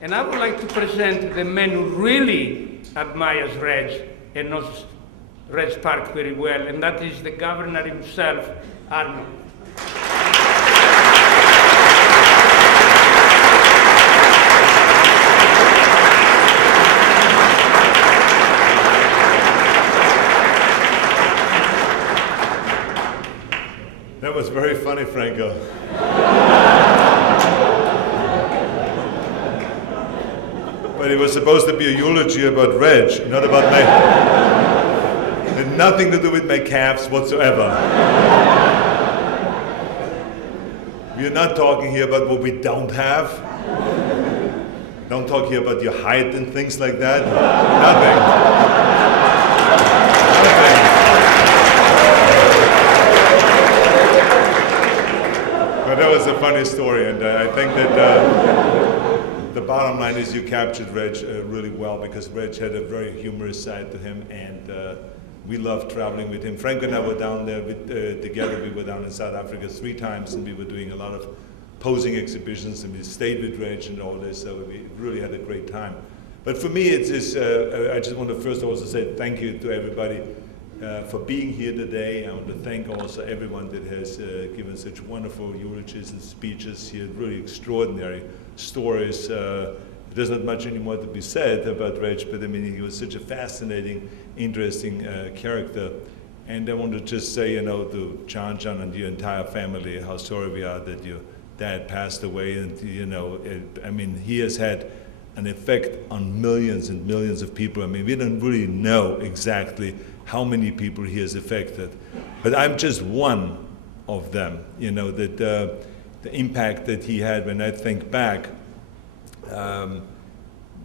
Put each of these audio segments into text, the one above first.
And I would like to present the man who really admires Reg and knows Reg Park very well, and that is the governor himself, Arnold. That was very funny, Franco. But it was supposed to be a eulogy about Reg, not about my... It had nothing to do with my calves whatsoever. We are not talking here about what we don't have. Don't talk here about your height and things like that. Nothing. But that was a funny story, and I think that the bottom line is you captured Reg really well, because Reg had a very humorous side to him, and we loved traveling with him. Frank and I were down there together. We were down in South Africa 3 times, and we were doing a lot of posing exhibitions, and we stayed with Reg and all this, so we really had a great time. But for me, it's I just want to first also say thank you to everybody for being here today. I want to thank also everyone that has given such wonderful eulogies and speeches here, really extraordinary stories. There's not much anymore to be said about Reg, but I mean, he was such a fascinating, interesting character. And I want to just say, to John and your entire family, how sorry we are that your dad passed away. And I mean, he has had an effect on millions and millions of people. I mean, we don't really know exactly how many people he has affected, but I'm just one of them. That the impact that he had. When I think back,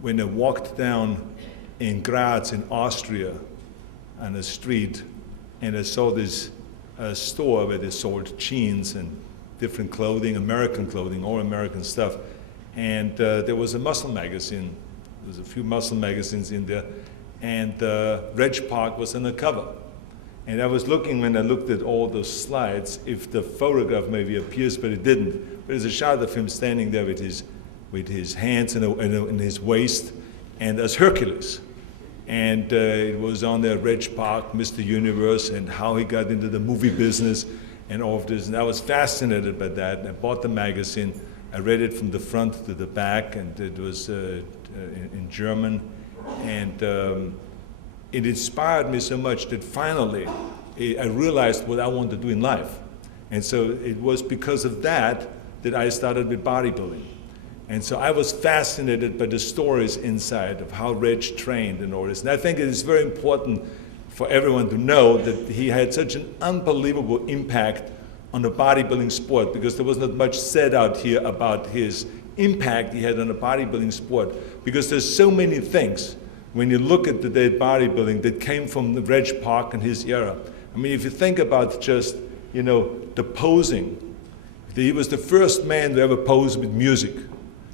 when I walked down in Graz in Austria on a street, and I saw this store where they sold jeans and different clothing, American clothing, all American stuff, and there was a muscle magazine. There was a few muscle magazines in there, and Reg Park was on the cover. And I was looking, when I looked at all those slides, if the photograph maybe appears, but it didn't. But there's a shot of him standing there with his hands in his waist, and as Hercules. And it was on there, Reg Park, Mr. Universe, and how he got into the movie business and all of this. And I was fascinated by that. I bought the magazine. I read it from the front to the back, and it was in German. And it inspired me so much that finally I realized what I wanted to do in life. And so it was because of that I started with bodybuilding. And so I was fascinated by the stories inside of how Reg trained and all this. And I think it is very important for everyone to know that he had such an unbelievable impact on the bodybuilding sport, because there was not much said out here about his impact he had on the bodybuilding sport, because there's so many things when you look at the dead bodybuilding that came from the Reg Park and his era. I mean, if you think about just, the posing, he was the first man to ever pose with music,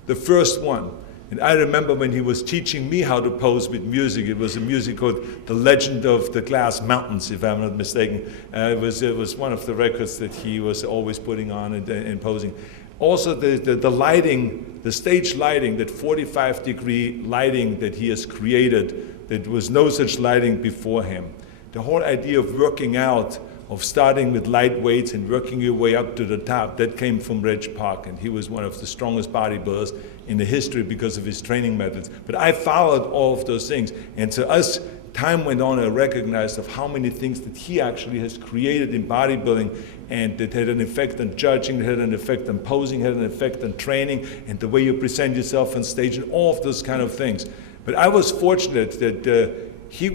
the first one. And I remember when he was teaching me how to pose with music, it was a music called The Legend of the Glass Mountains, if I'm not mistaken. It was one of the records that he was always putting on and posing. Also the lighting, the stage lighting, that 45-degree lighting that he has created, there was no such lighting before him. The whole idea of working out, of starting with light weights and working your way up to the top, that came from Reg Park, and he was one of the strongest bodybuilders in the history because of his training methods. But I followed all of those things, and so as time went on, I recognized of how many things that he actually has created in bodybuilding, and that had an effect on judging, had an effect on posing, had an effect on training, and the way you present yourself on stage, and all of those kind of things. But I was fortunate that he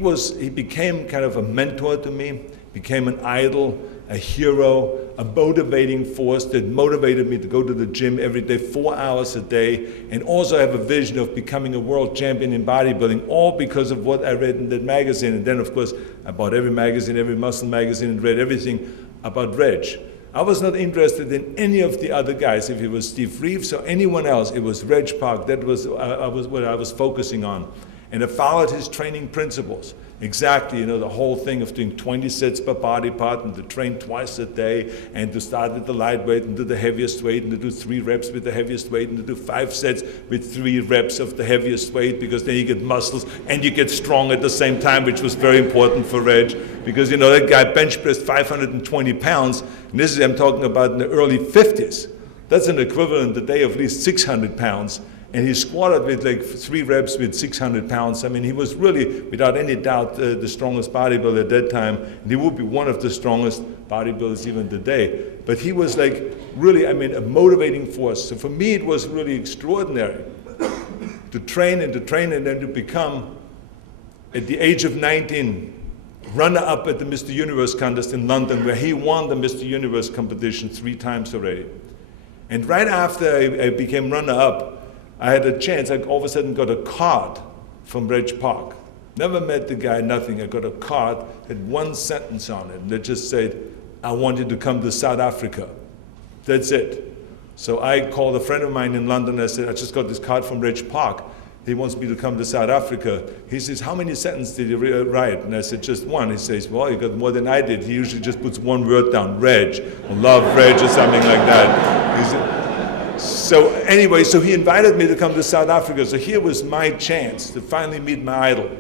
became kind of a mentor to me, became an idol, a hero, a motivating force that motivated me to go to the gym every day, 4 hours a day, and also have a vision of becoming a world champion in bodybuilding, all because of what I read in that magazine. And then, of course, I bought every magazine, every muscle magazine, and read everything about Reg. I was not interested in any of the other guys. If it was Steve Reeves or anyone else, it was Reg Park. That was what I was focusing on. And I followed his training principles. Exactly, the whole thing of doing 20 sets per body part and to train twice a day and to start with the lightweight and do the heaviest weight and to do 3 reps with the heaviest weight and to do 5 sets with 3 reps of the heaviest weight, because then you get muscles and you get strong at the same time, which was very important for Reg, because that guy bench pressed 520 pounds, and this is, I'm talking about in the early 50s. That's an equivalent today of at least 600 pounds. And he squatted with like 3 reps with 600 pounds. I mean, he was really, without any doubt, the strongest bodybuilder at that time. And he would be one of the strongest bodybuilders even today. But he was like really, a motivating force. So for me, it was really extraordinary to train and then to become, at the age of 19, runner-up at the Mr. Universe contest in London, where he won the Mr. Universe competition 3 times already. And right after I became runner-up, I had a chance, I all of a sudden got a card from Reg Park. Never met the guy, nothing. I got a card, had 1 sentence on it, and it just said, I want you to come to South Africa. That's it. So I called a friend of mine in London, I said, I just got this card from Reg Park. He wants me to come to South Africa. He says, how many sentences did you write? And I said, just 1. He says, well, you got more than I did. He usually just puts 1 word down, Reg, or love Reg, or something like that. He said, so anyway, so he invited me to come to South Africa. So here was my chance to finally meet my idol.